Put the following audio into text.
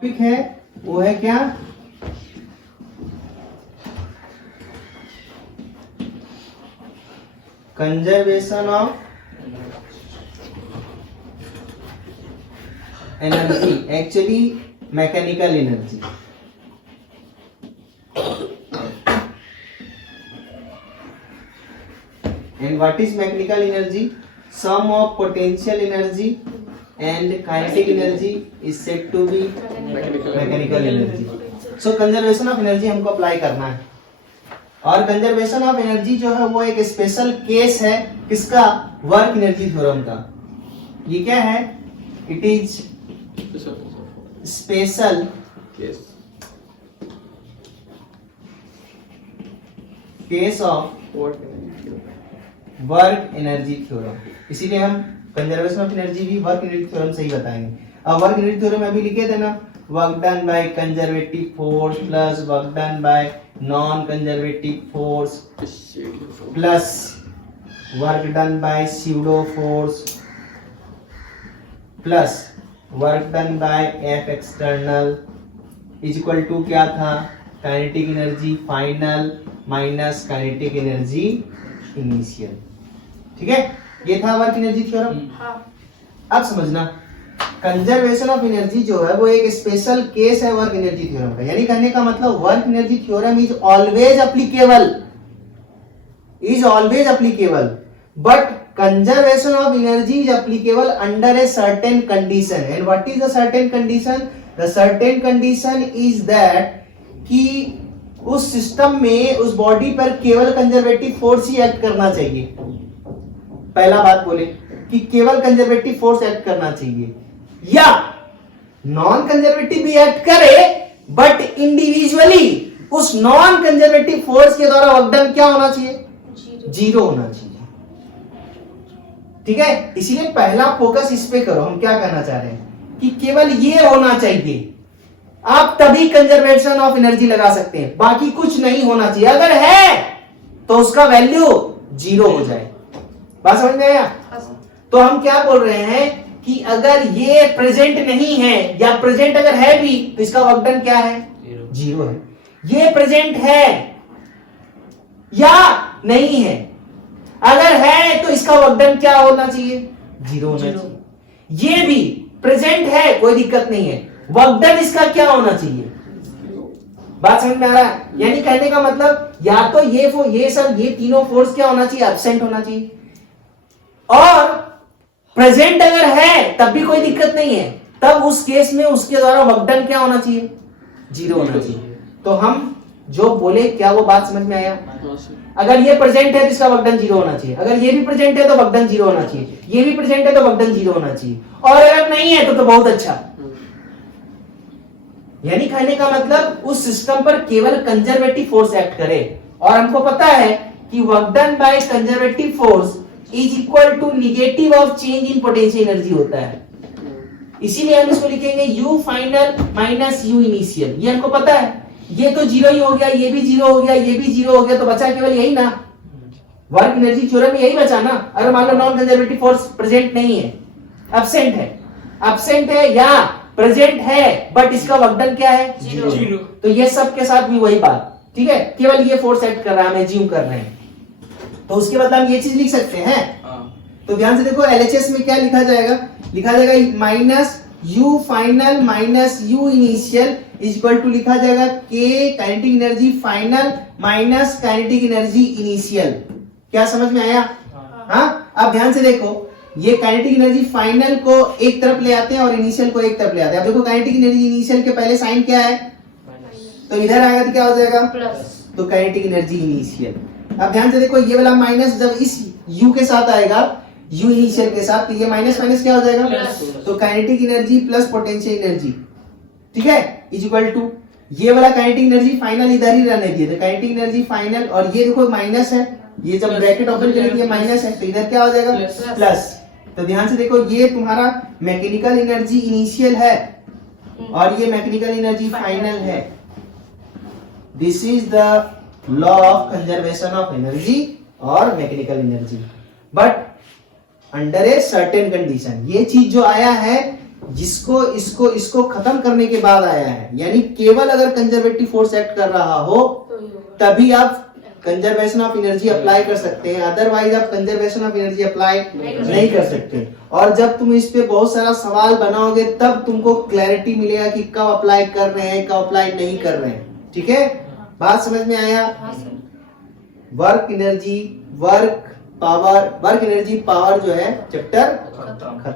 Topic है वो है क्या? Conservation of energy, actually mechanical energy. And what is mechanical energy? Sum of potential energy and kinetic energy is said to be mechanical energy. So conservation of energy हमको apply करना है, और conservation of energy जो है वो एक special case है किसका? वर्क एनर्जी थ्योरम का। ये क्या है? It is special case of work energy theorem. इसीलिए हम कंजर्वेशन ऑफ एनर्जी भी वर्क एनर्जी थ्योरम से ही बताएंगे। अब वर्क एनर्जी थ्योरम अभी लिखे थे ना, work done by conservative force plus work done by non conservative force plus work done by pseudo force plus work done by F external is equal to क्या था? Kinetic energy final minus kinetic energy initial. ठीक है, ये था work energy theorem. अब समझना, conservation of energy जो है वो एक स्पेशल केस है वर्क एनर्जी थ्योरम का। यानी कहने का मतलब work energy theorem is always applicable, but conservation of energy is applicable under a certain condition. And what is the certain condition? The certain condition is that कि उस system में, उस body पर केवल कंजर्वेटिव फोर्स ही act करना चाहिए। पहला बात बोले कि केवल कंजर्वेटिव फोर्स एक्ट करना चाहिए, या नॉन कंजर्वेटिव भी एक्ट करे बट इंडिविजुअली उस नॉन कंजर्वेटिव फोर्स के द्वारा वर्क डन क्या होना चाहिए? जीरो होना चाहिए। ठीक है, इसीलिए पहला फोकस इस पे करो। हम क्या कहना चाह रहे हैं कि केवल ये होना चाहिए, आप तभी कंजर्वेशन ऑफ एनर्जी लगा सकते हैं, बाकी कुछ नहीं होना चाहिए। अगर है तो उसका वैल्यू जीरो हो जाए। बात समझ में आया? तो हम क्या बोल रहे हैं कि अगर ये प्रेजेंट नहीं है, या प्रेजेंट अगर है भी, तो इसका वर्क डन क्या है? जीरो है। ये प्रेजेंट है या नहीं है? अगर है तो इसका वर्क डन क्या होना चाहिए? जीरो होना चाहिए। ये भी प्रेजेंट है, कोई दिक्कत नहीं है, वर्क डन इसका क्या होना चाहिए? बात समझ में आ रहा है? यानी कहने का मतलब या तो ये तीनों फोर्स क्या होना चाहिए? एब्सेंट होना चाहिए, और प्रेजेंट अगर है तब भी कोई दिक्कत नहीं है, तब उस केस में उसके द्वारा वर्क डन क्या होना चाहिए? जीरो होना चाहिए। तो हम जो बोले क्या वो बात समझ में आया? अगर ये प्रेजेंट है तो इसका वर्क डन जीरो होना चाहिए, अगर ये भी प्रेजेंट है तो वर्क डन जीरो होना चाहिए, ये भी प्रेजेंट है तो वर्क डन जीरो होना चाहिए, और अगर नहीं है तो बहुत अच्छा। यानी कहने का मतलब उस सिस्टम पर केवल कंजर्वेटिव फोर्स एक्ट करे, और हमको पता है कि work done by conservative force is equal to negative of change in potential energy होता है। इसीलिए हम इसको लिखेंगे U final minus U initial. ये हमको पता है, ये तो जीरो ही हो गया, ये भी जीरो हो गया, ये भी जीरो हो गया, तो बचा केवल यही ना। वर्क एनर्जी थ्योरम में यही बचा ना। अगर मान लो नॉन कंजर्वेटिव फोर्स प्रेजेंट नहीं है, एब्सेंट है या प्रेजेंट है, बट इसका वर्क डन क्या है? जीरो। तो ये सब के साथ भी वही बात। ठीक है, केवल ये फोर्स एक्ट कर रहा है, हम एज्यूम कर रहे हैं, तो उसके बाद हम ये चीज लिख सकते हैं। तो ध्यान से देखो, एलएचएस में क्या लिखा जाएगा? लिखा जाएगा minus U final minus U initial is equal to लिखा जाएगा के kinetic energy final minus kinetic energy initial. क्या समझ में आया? हाँ, अब ध्यान से देखो, ये काइनेटिक एनर्जी फाइनल को एक तरफ ले आते हैं और इनिशियल को एक तरफ ले आते हैं। अब देखो, काइनेटिक एनर्जी इनिशियल के पहले साइन क्या है? तो इधर आएगा तो क्या हो जाएगा? प्लस। तो काइनेटिक एनर्जी इनिशियल। अब ध्यान से देखो, ये वाला माइनस जब इस u के साथ आएगा, u इनिशियल के साथ, तो ये माइनस माइनस क्या हो जाएगा? प्लस। तो kinetic energy plus potential energy, ठीक है, इज इक्वल टू ये वाला काइनेटिक एनर्जी फाइनल इधर ही रहने दिए, तो काइनेटिक एनर्जी फाइनल, और ये देखो माइनस है, ये जब ब्रैकेट ओपन करेंगे माइनस है, तो इधर क्या हो जाएगा? प्लस। तो ध्यान से देखो, ये तुम्हारा मैकेनिकल एनर्जी इनिशियल है और ये मैकेनिकल एनर्जी फाइनल है। This is the law of conservation of energy और mechanical energy, but under a certain condition. ये चीज जो आया है जिसको इसको इसको खत्म करने के बाद आया है, यानी केवल अगर कंजर्वेटिव फोर्स एक्ट कर रहा हो तभी आप कंजर्वेशन ऑफ एनर्जी अप्लाई कर सकते हैं, अदरवाइज आप कंजर्वेशन ऑफ एनर्जी अप्लाई नहीं कर सकते। और जब तुम इस पे बहुत सारा सवाल बनाओगे तब तुमको क्लैरिटी मिलेगा कि कब अप्लाई कर रहे हैं, कब अप्लाई नहीं कर रहे हैं। ठीक है, बात समझ में आया? Work energy, work power, work energy power जो है चैप्टर